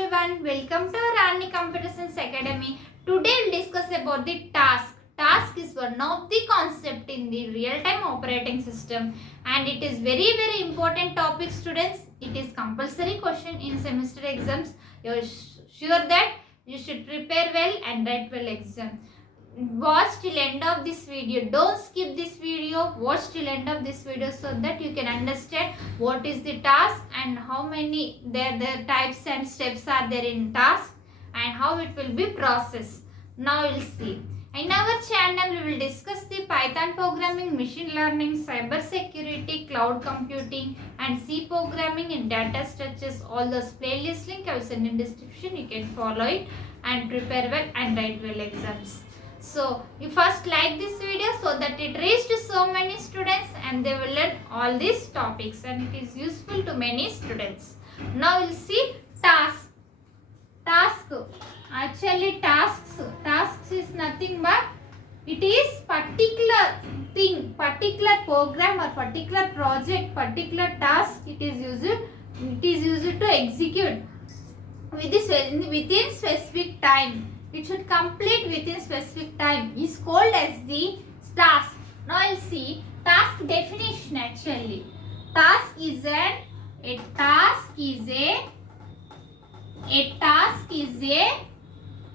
everyone, welcome to Rani Computer Science Academy. Today we'll discuss about the task. Task is one of the concept in the real-time operating system and it is very important topic students. It is compulsory question in semester exams. You are sure that you should prepare well and write well exam. Watch till end of this video. Don't skip this video. Watch till end of this video so that you can understand what is the task and how many the types and steps are there in task and how it will be processed. Now we'll see. In our channel we will discuss the Python programming, machine learning, cyber security, cloud computing and C programming and data structures. All those playlist link I will send in description. You can follow it and prepare well and write well exams. So you first like this video so that it reaches to so many students and they will learn all these topics and it is useful to many students. Now we'll see task. Actually tasks is nothing but it is particular thing, particular program or particular project, particular task it is used to execute within specific time. It should complete within specific time is called as the task. Now I'll see task definition actually. Task is a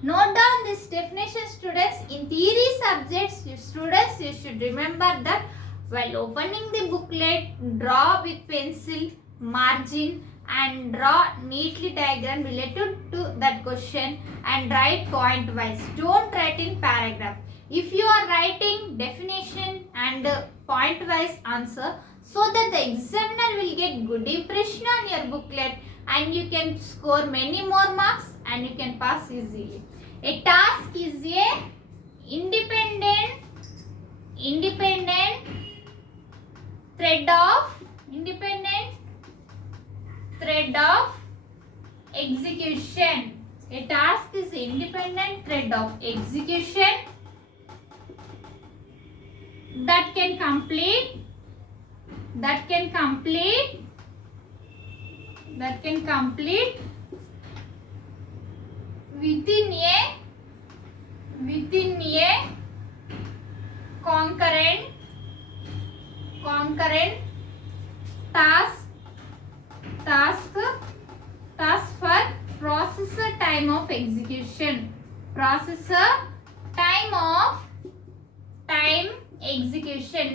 note down this definition students. In theory subjects students you should remember that while opening the booklet draw with pencil margin and draw neatly diagram related to that question and write point wise. Don't write in paragraph. If you are writing definition and point wise answer so that the examiner will get good impression on your booklet and you can score many more marks and you can pass easily. A task is a independent thread of execution. A task is an independent thread of execution that can complete within a concurrent task for processor time of execution.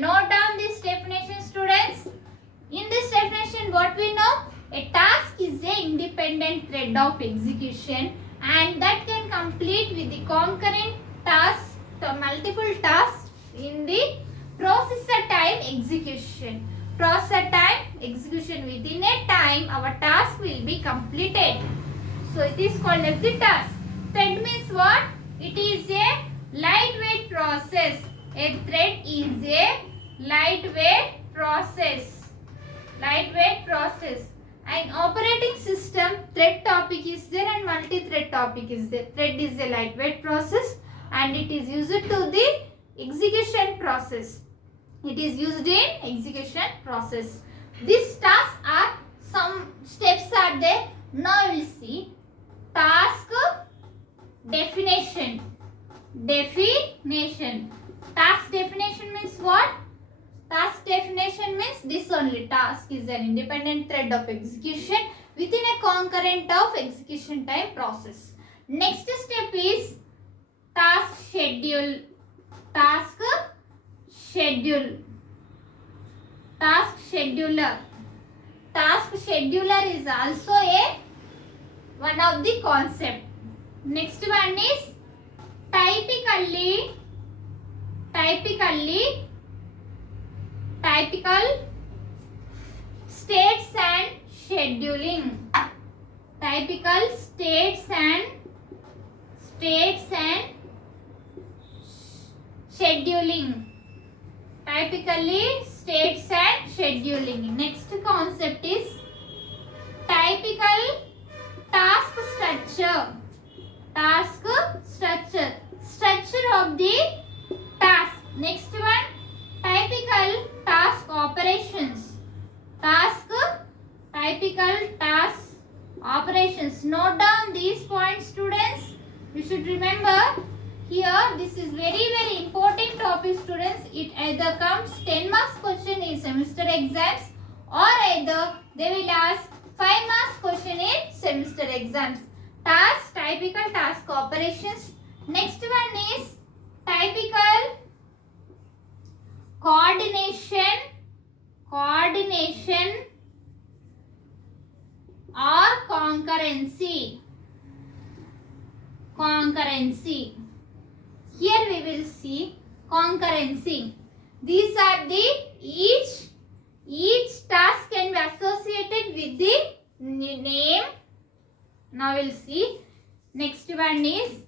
Note down this definition students. In this definition what we know, a task is a independent thread of execution and that can complete with the concurrent tasks, the multiple tasks in the processor time execution. Processor time execution within a time our task will be completed. So it is called as the task. Thread means what? It is a lightweight process. A thread is a lightweight process. An operating system thread topic is there and multi-thread topic is there. Thread is a lightweight process and it is used to the execution process. It is used in execution process. These tasks are some steps are there. Now we will see task definition. Task definition means what? Task definition means this only. Task is an independent thread of execution within a concurrent of execution time process. Next step is task schedule. Task scheduler is also one of the concept. Next one is typical states and scheduling. Typical states and scheduling. Typically states and scheduling. Next concept is typical task structure. Structure of the task. Next one typical task operations. Typical task Operations. Note down these points, students. You should remember here. This is very important topic, students. It either comes 10 marks question in semester exams, or either they will ask 5 marks question in semester exams. Task, typical task operations. Next one is typical coordination or concurrency. Here we will see concurrency. These are the each task can be associated with the name. Now we'll see. Next one is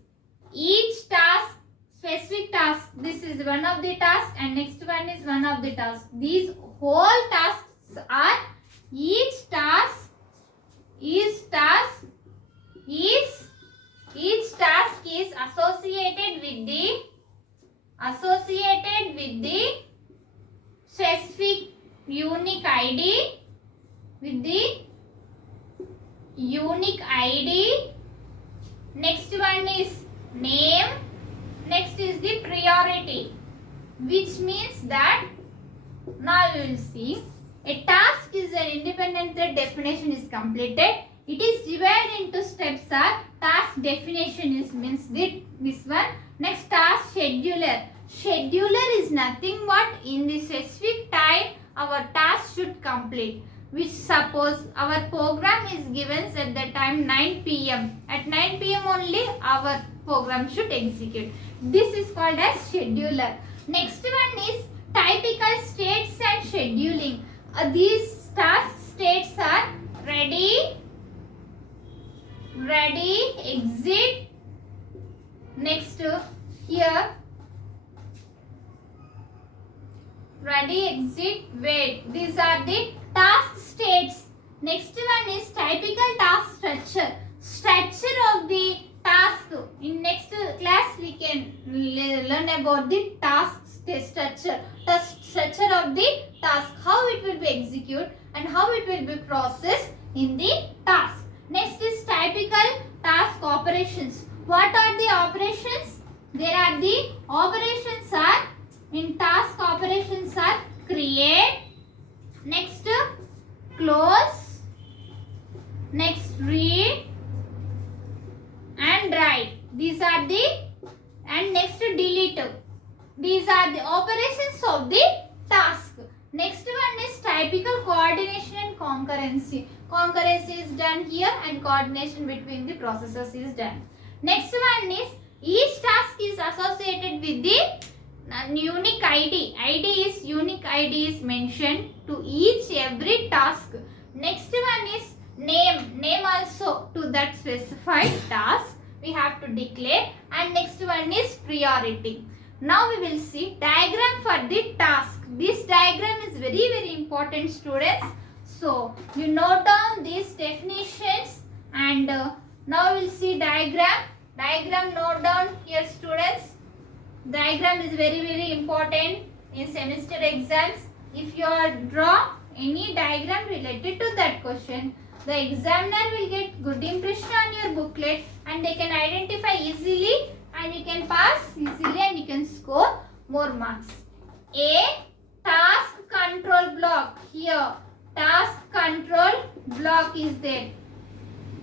each task, specific task. This is one of the tasks, and next one is one of the tasks. These whole tasks are each task is associated with the specific unique ID, Next one is name. Next is the priority, which means that now you will see a task is an independent thread. Definition is completed. It is divided into steps. Are task definition is means this one. Next, task scheduler. Scheduler is nothing but in the specific time our task should complete. Which suppose our program is given at the time 9 p.m. At 9 p.m. only our program should execute. This is called as scheduler. Next one is typical states and scheduling. These task states are ready, exit. Next here ready, exit, wait. These are the task states. Next one is typical task structure. Structure of the task. In next class we can learn about the task structure. Structure of the task. How it will be executed and how it will be processed in the task. Next is typical task operations. What are the operations? There are the operations are in task operations are create, next close, next read and write. These are the, and next delete. These are the operations of the task. Next one is typical coordination and concurrency. Concurrency is done here and coordination between the processes is done. Next one is each task is associated with the unique ID. Unique ID is mentioned to every task. Next one is name. Name also to that specified task we have to declare. And next one is priority. Now we will see diagram for the task. This diagram is very important, students. So you note down these definitions and now we will see diagram. Diagram note down here, students. Diagram is very important in semester exams. If you draw any diagram related to that question, the examiner will get good impression on your booklet and they can identify easily and you can pass easily and you can score more marks. A task control block. Here task control block is there.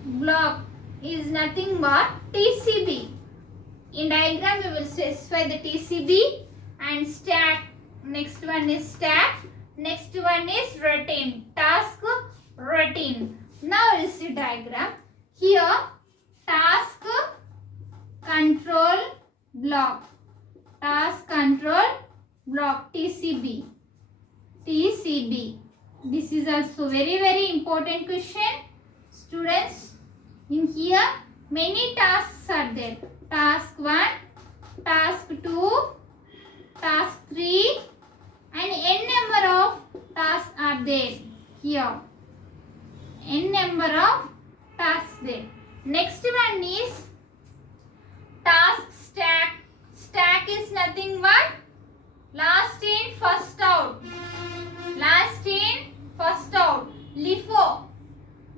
Block is nothing but TCB. In diagram we will specify the TCB and stack. Next one is stack. Next one is routine. Task routine. Now we will see diagram. Here task control block. Task control block TCB. This is also very important question. Students, in here many tasks are there. Task 1, task 2, task 3 and n number of tasks are there here. N number of tasks there. Next one is task stack. Stack is nothing but last in first out. Last in first out. LIFO.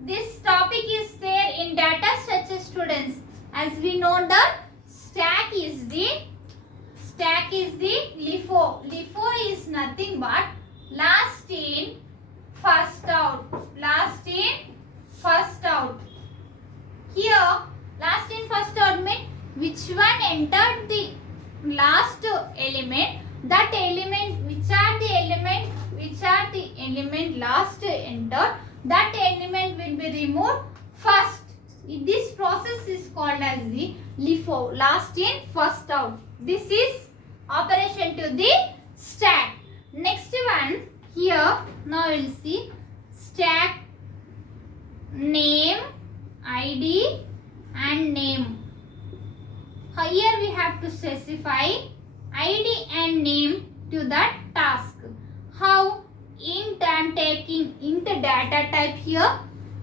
this topic is there in data structure, students. As we know that stack is the LIFO. LIFO is nothing but last in first out. Last in first out. Here last in first out means which one entered the last element, that element, which are the element last entered, that element will be removed first. This process is called as the LIFO, last in first out. This is operation to the stack. Next one, here now we will see stack name, ID and name. Here we have to specify ID and name to that task. How? Int I am taking int data type here.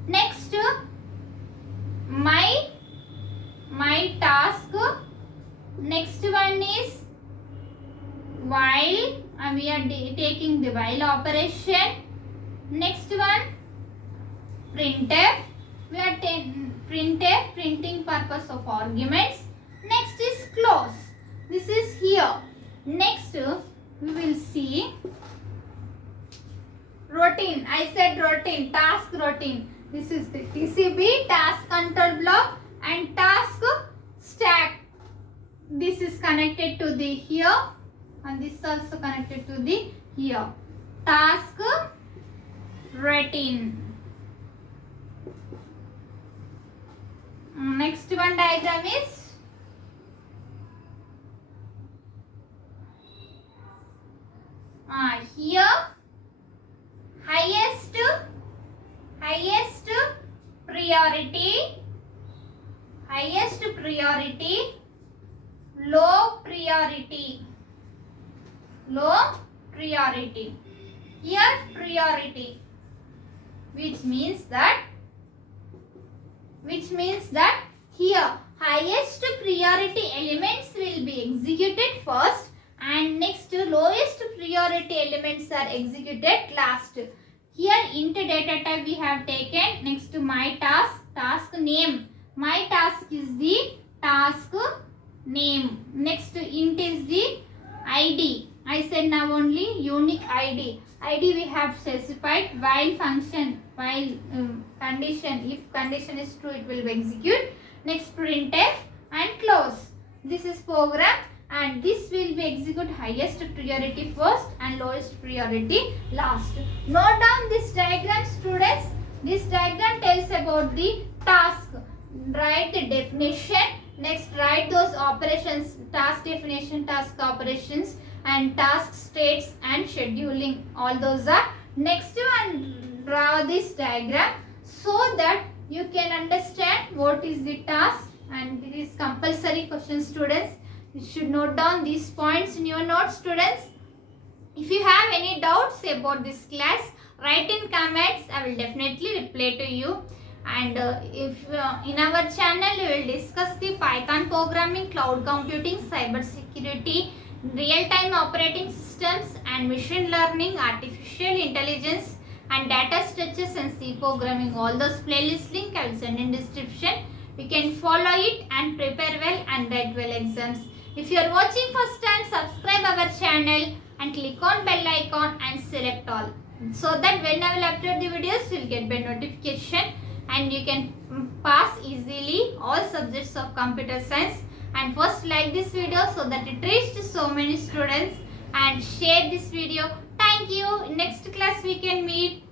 Next, my task. Next one is while, and we are taking the while operation. Next one printf. We are printf, printing purpose of arguments. Next is close. This is here. Next we will see routine. I said routine, task routine. This is the TCB, task control block, and task stack. This is connected to the here, and this is also connected to the here. Task routine. Next one diagram is here highest priority, low priority. Here priority, which means that here highest priority elements will be executed first and next lowest priority elements are executed last. Here int data type we have taken. Next to my task name. My task is the task name. Next int is the ID. I said now only unique ID. ID we have specified while function, while condition. If condition is true, it will be execute. Next printf and close. This is program and this will be execute highest priority first and lowest priority last. Note down this diagram, students. This diagram tells about the task. Write the definition. Next write those operations, task definition, task operations and task states and scheduling. All those are. Next one, draw this diagram so that you can understand what is the task, and it is compulsory question, students. You should note down these points in your notes, students. If you have any doubts about this class, write in comments. I will definitely reply to you. And if in our channel we will discuss the Python programming, cloud computing, cyber security, real-time operating systems and machine learning, artificial intelligence and data structures and C programming. All those playlist link I will send in description. You can follow it and prepare well and write well exams. If you are watching first time, subscribe our channel and click on bell icon and select all, so that when I will upload the videos you will get by notification and you can pass easily all subjects of computer science. And first like this video so that it reached so many students and share this video. Thank you. In next class we can meet.